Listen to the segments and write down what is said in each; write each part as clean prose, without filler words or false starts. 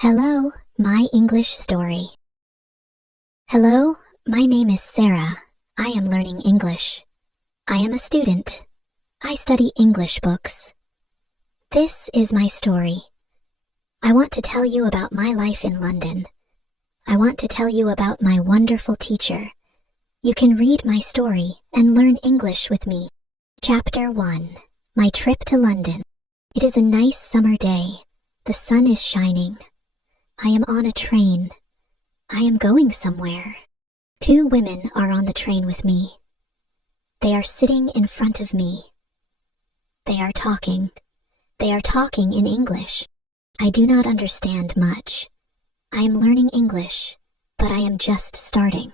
Hello, my English story. Hello, my name is Sarah. I am learning English. I am a student. I study English books. This is my story. I want to tell you about my life in London. I want to tell you about my wonderful teacher. You can read my story and learn English with me. Chapter 1. My trip to London. It is a nice summer day. The sun is shining. I am on a train. I am going somewhere. Two women are on the train with me. They are sitting in front of me. They are talking. They are talking in English. I do not understand much. I am learning English, but I am just starting.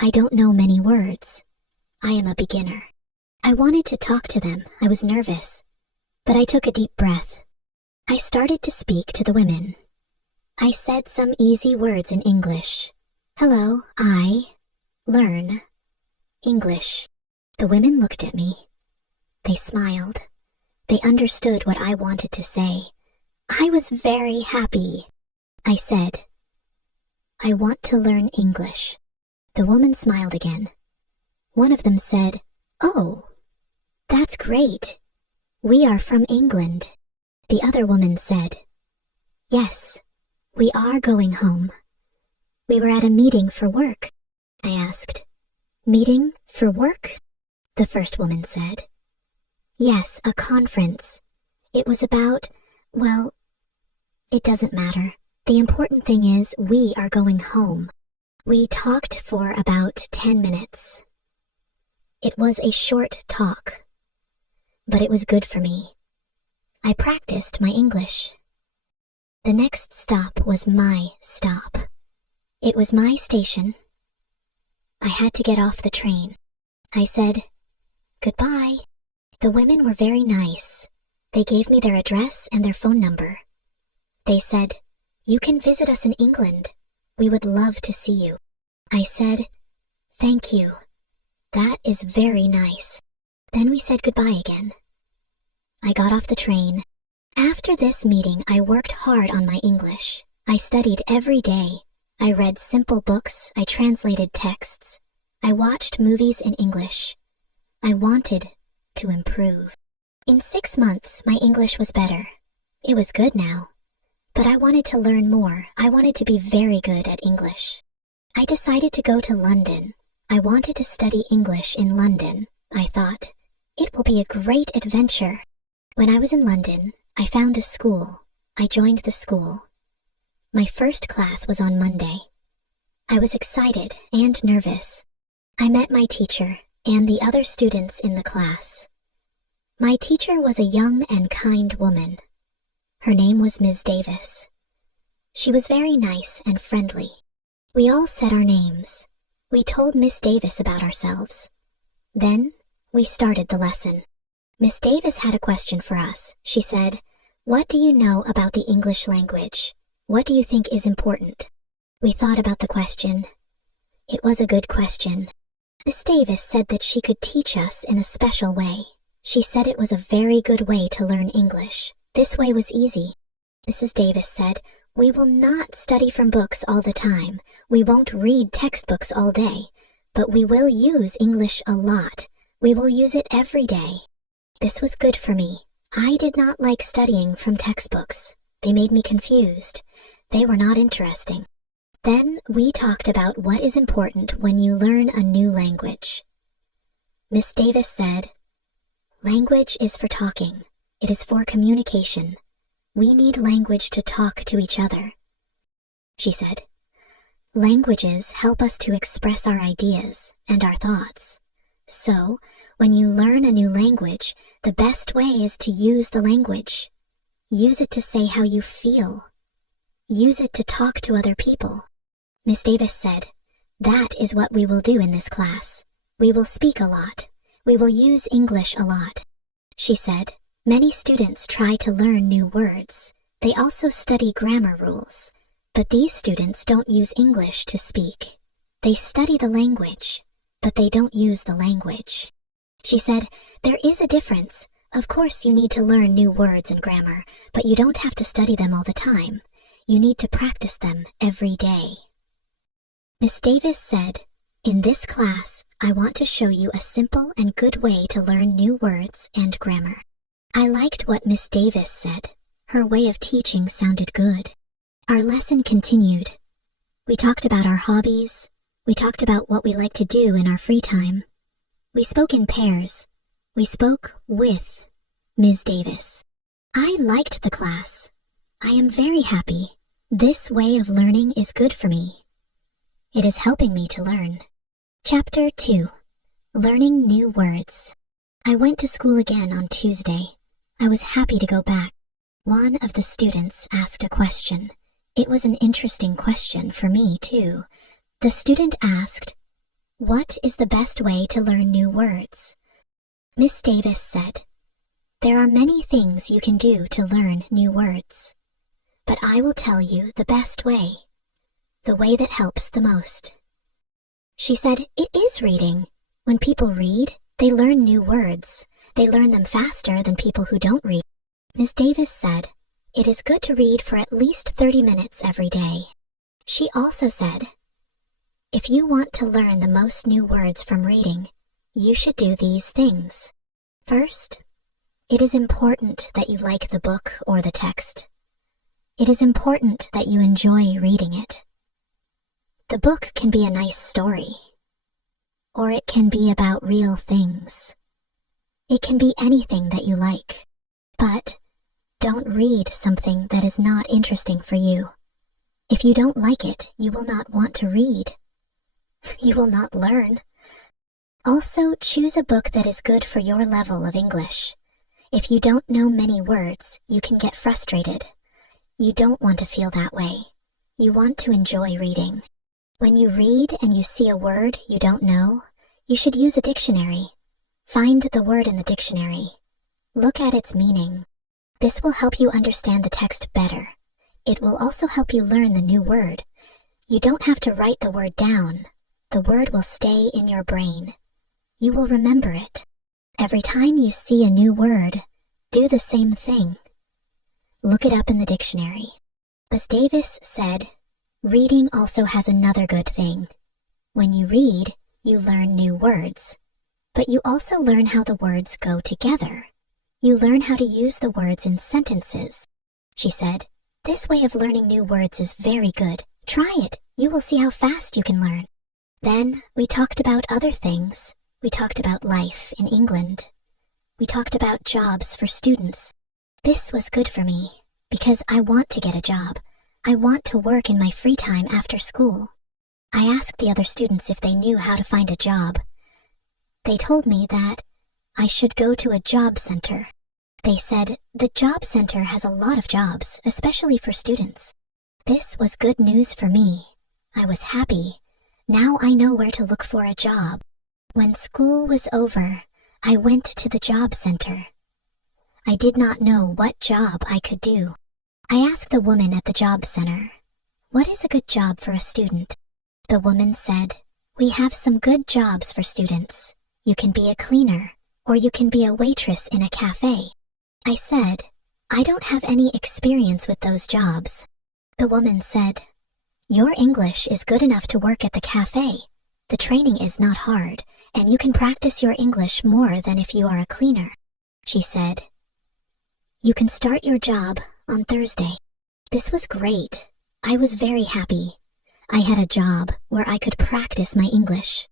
I don't know many words. I am a beginner. I wanted to talk to them. I was nervous, but I took a deep breath. I started to speak to the women. I said some easy words in English. Hello, I learn English. The women looked at me. They smiled. They understood what I wanted to say. I was very happy. I said, I want to learn English. The woman smiled again. One of them said, Oh, that's great. We are from England. The other woman said, Yes. We are going home. We were at a meeting for work. I asked, Meeting for work? The first woman said, Yes, a conference. It was about, well, it doesn't matter. The important thing is we are going home. We talked for about 10 minutes. It was a short talk, but it was good for me. I practiced my English. The next stop was my stop. It was my station. I had to get off the train. I said, Goodbye. The women were very nice. They gave me their address and their phone number. They said, You can visit us in England. We would love to see you. I said, Thank you. That is very nice. Then we said goodbye again. I got off the train. After this meeting, I worked hard on my English. I studied every day. I read simple books. I translated texts. I watched movies in English. I wanted to improve. In 6 months, my English was better. It was good now. But I wanted to learn more. I wanted to be very good at English. I decided to go to London. I wanted to study English in London. I thought, it will be a great adventure. When I was in London, I found a school. I joined the school. My first class was on Monday. I was excited and nervous. I met my teacher and the other students in the class. My teacher was a young and kind woman. Her name was Ms. Davis. She was very nice and friendly. We all said our names. We told Miss Davis about ourselves. Then we started the lesson. Miss Davis had a question for us. She said, What do you know about the English language? What do you think is important? We thought about the question. It was a good question. Miss Davis said that she could teach us in a special way. She said it was a very good way to learn English. This way was easy. Mrs. Davis said, We will not study from books all the time. We won't read textbooks all day. But we will use English a lot. We will use it every day. This was good for me. I did not like studying from textbooks. They made me confused. They were not interesting. Then we talked about what is important when you learn a new language. Miss Davis said, Language is for talking. It is for communication. We need language to talk to each other. She said, Languages help us to express our ideas and our thoughts. So, when you learn a new language, the best way is to use the language. Use it to say how you feel. Use it to talk to other people. Miss Davis said, That is what we will do in this class. We will speak a lot. We will use English a lot. She said, Many students try to learn new words. They also study grammar rules. But these students don't use English to speak. They study the language, but they don't use the language. She said, There is a difference. Of course you need to learn new words and grammar, but you don't have to study them all the time. You need to practice them every day. Miss Davis said, "In this class, I want to show you a simple and good way to learn new words and grammar." I liked what Miss Davis said. Her way of teaching sounded good. Our lesson continued. We talked about our hobbies. We talked about what we like to do in our free time. We spoke in pairs. We spoke with Ms. Davis. I liked the class. I am very happy. This way of learning is good for me. It is helping me to learn. Chapter 2. Learning New Words. I went to school again on Tuesday. I was happy to go back. One of the students asked a question. It was an interesting question for me, too. The student asked, "What is the best way to learn new words?" Miss Davis said, "There are many things you can do to learn new words. But I will tell you the best way, the way that helps the most." She said, "It is reading. When people read, they learn new words. They learn them faster than people who don't read." Miss Davis said, "It is good to read for at least 30 minutes every day." She also said, "If you want to learn the most new words from reading, you should do these things. First, it is important that you like the book or the text. It is important that you enjoy reading it. The book can be a nice story, or it can be about real things. It can be anything that you like, but don't read something that is not interesting for you. If you don't like it, you will not want to read. You will not learn. Also, choose a book that is good for your level of English. If you don't know many words, you can get frustrated. You don't want to feel that way. You want to enjoy reading. When you read and you see a word you don't know, you should use a dictionary. Find the word in the dictionary. Look at its meaning. This will help you understand the text better. It will also help you learn the new word. You don't have to write the word down. The word will stay in your brain. You will remember it. Every time you see a new word, do the same thing. Look it up in the dictionary. Miss Davis said, "Reading also has another good thing. When you read, you learn new words. But you also learn how the words go together. You learn how to use the words in sentences." She said, "This way of learning new words is very good. Try it. You will see how fast you can learn." Then we talked about other things. We talked about life in England. We talked about jobs for students. This was good for me, because I want to get a job. I want to work in my free time after school. I asked the other students if they knew how to find a job. They told me that I should go to a job center. They said the job center has a lot of jobs, especially for students. This was good news for me. I was happy. Now I know where to look for a job. When school was over, I went to the job center. I did not know what job I could do. I asked the woman at the job center, "What is a good job for a student?" The woman said, "We have some good jobs for students. You can be a cleaner, or you can be a waitress in a cafe." I said, "I don't have any experience with those jobs." The woman said, "Your English is good enough to work at the cafe. The training is not hard, and you can practice your English more than if you are a cleaner." She said, "You can start your job on Thursday." This was great. I was very happy. I had a job where I could practice my English.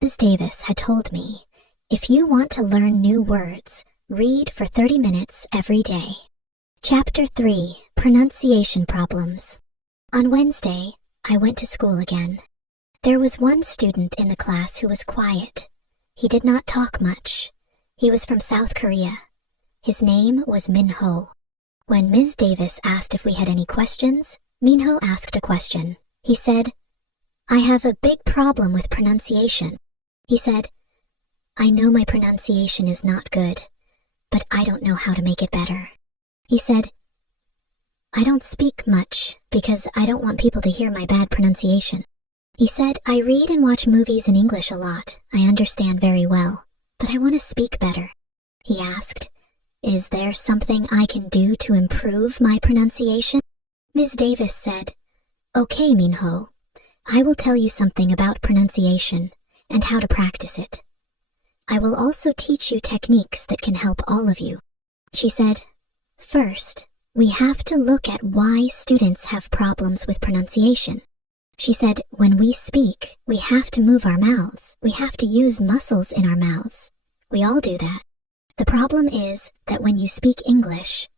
Ms. Davis had told me, "If you want to learn new words, read for 30 minutes every day." Chapter 3. Pronunciation Problems. On Wednesday, I went to school again. There was one student in the class who was quiet. He did not talk much. He was from South Korea. His name was Minho. When Ms. Davis asked if we had any questions, Minho asked a question. He said, "I have a big problem with pronunciation." He said, "I know my pronunciation is not good, but I don't know how to make it better." He said, "I don't speak much because I don't want people to hear my bad pronunciation." He said, "I read and watch movies in English a lot. I understand very well, but I want to speak better." He asked, "Is there something I can do to improve my pronunciation?" Ms. Davis said, "Okay, Minho, I will tell you something about pronunciation and how to practice it. I will also teach you techniques that can help all of you." She said, "First, we have to look at why students have problems with pronunciation." She said, "When we speak, we have to move our mouths. We have to use muscles in our mouths. We all do that. The problem is that when you speak English,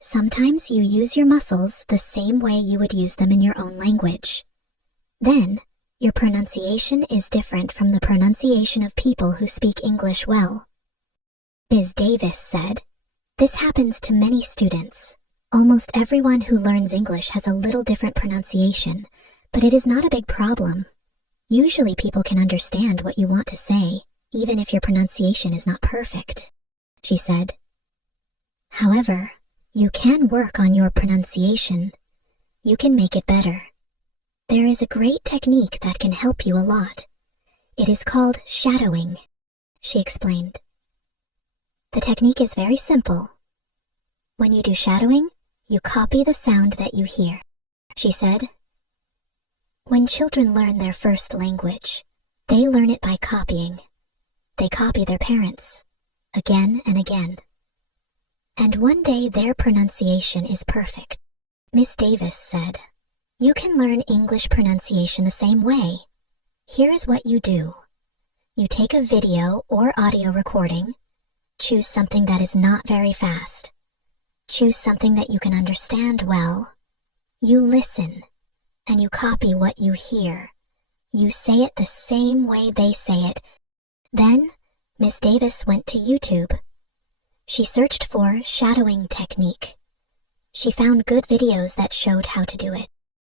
sometimes you use your muscles the same way you would use them in your own language. Then, your pronunciation is different from the pronunciation of people who speak English well." Ms. Davis said, "This happens to many students. Almost everyone who learns English has a little different pronunciation, but it is not a big problem. Usually people can understand what you want to say, even if your pronunciation is not perfect," she said. "However, you can work on your pronunciation. You can make it better. There is a great technique that can help you a lot. It is called shadowing," she explained. "The technique is very simple. When you do shadowing, you copy the sound that you hear," she said. "When children learn their first language, they learn it by copying. They copy their parents, again and again. And one day their pronunciation is perfect." Miss Davis said, "You can learn English pronunciation the same way. Here is what you do. You take a video or audio recording. Choose something that is not very fast. Choose something that you can understand well. You listen, and you copy what you hear. You say it the same way they say it." Then, Miss Davis went to YouTube. She searched for shadowing technique. She found good videos that showed how to do it.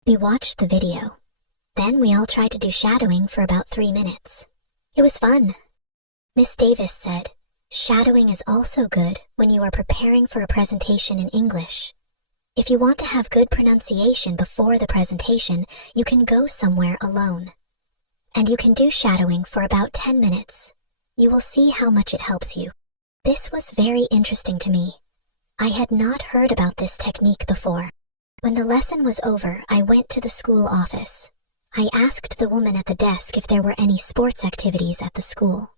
We watched the video. Then we all tried to do shadowing for about 3 minutes. It was fun. Miss Davis said, "Shadowing is also good when you are preparing for a presentation in English. If you want to have good pronunciation before the presentation, you can go somewhere alone. And you can do shadowing for about 10 minutes. You will see how much it helps you." This was very interesting to me. I had not heard about this technique before. When the lesson was over, I went to the school office. I asked the woman at the desk if there were any sports activities at the school.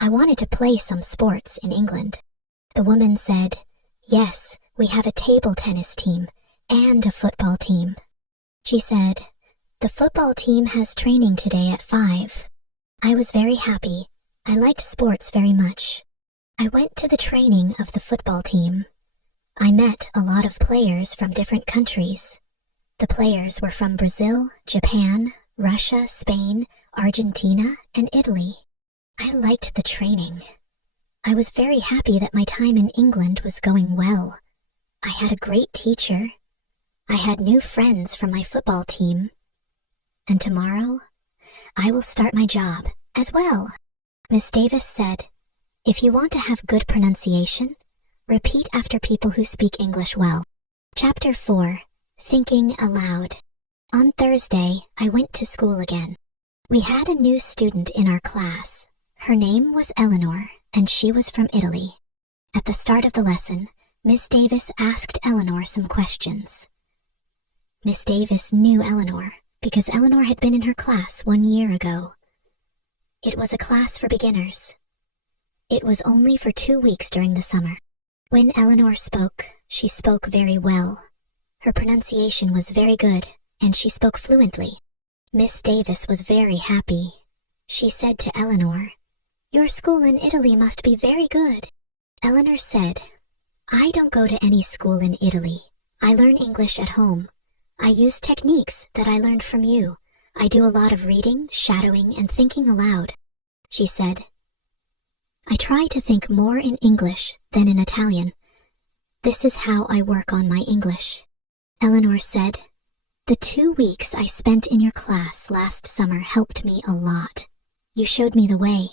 I wanted to play some sports in England. The woman said, "Yes, we have a table tennis team and a football team." She said, "The football team has training today at 5. I was very happy. I liked sports very much. I went to the training of the football team. I met a lot of players from different countries. The players were from Brazil, Japan, Russia, Spain, Argentina, and Italy. I liked the training. I was very happy that my time in England was going well. I had a great teacher. I had new friends from my football team. And tomorrow, I will start my job as well." Miss Davis said, "If you want to have good pronunciation, repeat after people who speak English well." Chapter 4, Thinking Aloud. On Thursday, I went to school again. We had a new student in our class. Her name was Eleanor, and she was from Italy. At the start of the lesson, Miss Davis asked Eleanor some questions. Miss Davis knew Eleanor because Eleanor had been in her class 1 year ago. It was a class for beginners. It was only for 2 weeks during the summer. When Eleanor spoke, she spoke very well. Her pronunciation was very good, and she spoke fluently. Miss Davis was very happy. She said to Eleanor, "Your school in Italy must be very good." Eleanor said, "I don't go to any school in Italy. I learn English at home. I use techniques that I learned from you. I do a lot of reading, shadowing, and thinking aloud," she said. "I try to think more in English than in Italian. This is how I work on my English." Eleanor said, "The 2 weeks I spent in your class last summer helped me a lot. You showed me the way.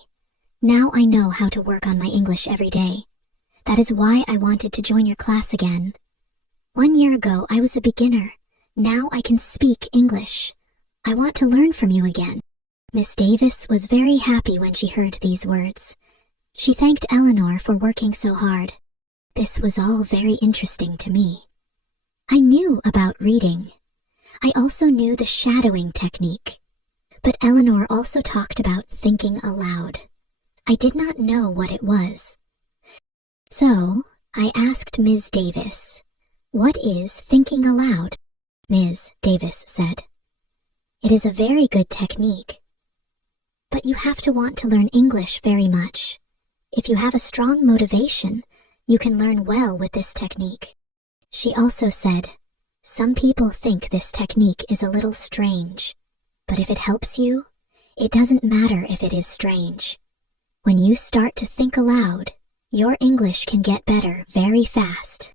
Now I know how to work on my English every day. That is why I wanted to join your class again. 1 year ago I was a beginner. Now I can speak English. I want to learn from you again." Miss Davis was very happy when she heard these words. She thanked Eleanor for working so hard. This was all very interesting to me. I knew about reading. I also knew the shadowing technique. But Eleanor also talked about thinking aloud. I did not know what it was. So, I asked Ms. Davis, "What is thinking aloud?" Ms. Davis said, "It is a very good technique. But you have to want to learn English very much. If you have a strong motivation, you can learn well with this technique." She also said, "Some people think this technique is a little strange, but if it helps you, it doesn't matter if it is strange. When you start to think aloud, your English can get better very fast."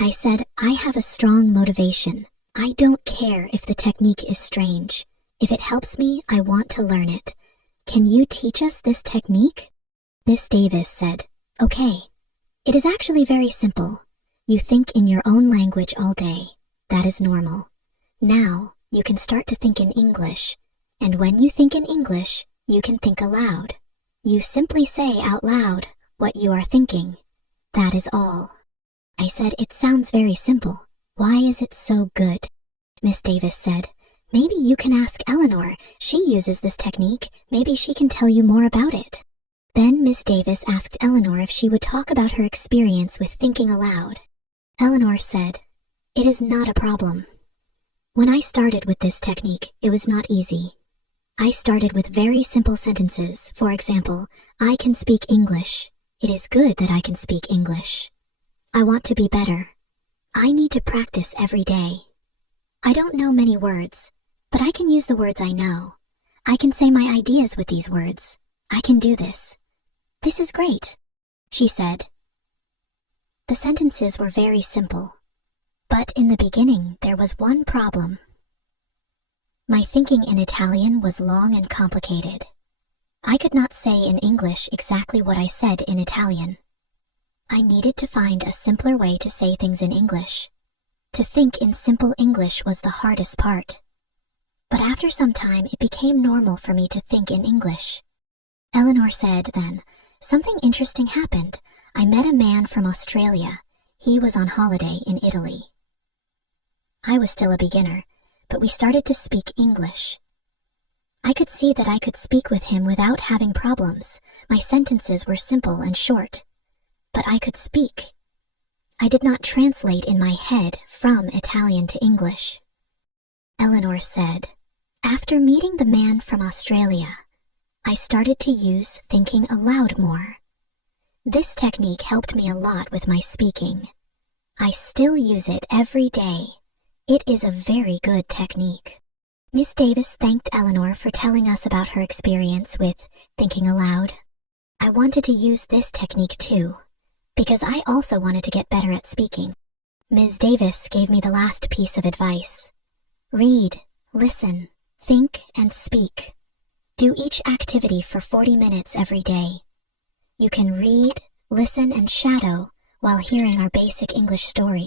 I said, "I have a strong motivation. I don't care if the technique is strange. If it helps me, I want to learn it. Can you teach us this technique?" Miss Davis said, "Okay. It is actually very simple. You think in your own language all day. That is normal. Now, you can start to think in English. And when you think in English, you can think aloud. You simply say out loud what you are thinking. That is all." I said, "It sounds very simple. Why is it so good?" Miss Davis said, "Maybe you can ask Eleanor. She uses this technique. Maybe she can tell you more about it." Then Miss Davis asked Eleanor if she would talk about her experience with thinking aloud. Eleanor said, "It is not a problem. When I started with this technique, it was not easy. I started with very simple sentences. For example, I can speak English. It is good that I can speak English. I want to be better. I need to practice every day. I don't know many words, but I can use the words I know. I can say my ideas with these words. I can do this. This is great," she said. The sentences were very simple, but in the beginning there was one problem. My thinking in Italian was long and complicated. I could not say in English exactly what I said in Italian. I needed to find a simpler way to say things in English. To think in simple English was the hardest part. But after some time, it became normal for me to think in English. Eleanor said then, "Something interesting happened. I met a man from Australia. He was on holiday in Italy. I was still a beginner, but we started to speak English. I could see that I could speak with him without having problems. My sentences were simple and short, but I could speak. I did not translate in my head from Italian to English." Eleanor said, "After meeting the man from Australia, I started to use thinking aloud more. This technique helped me a lot with my speaking. I still use it every day. It is a very good technique." Miss Davis thanked Eleanor for telling us about her experience with thinking aloud. I wanted to use this technique too, because I also wanted to get better at speaking. Ms. Davis gave me the last piece of advice. Read, listen, think, and speak. Do each activity for 40 minutes every day. You can read, listen, and shadow while hearing our basic English story.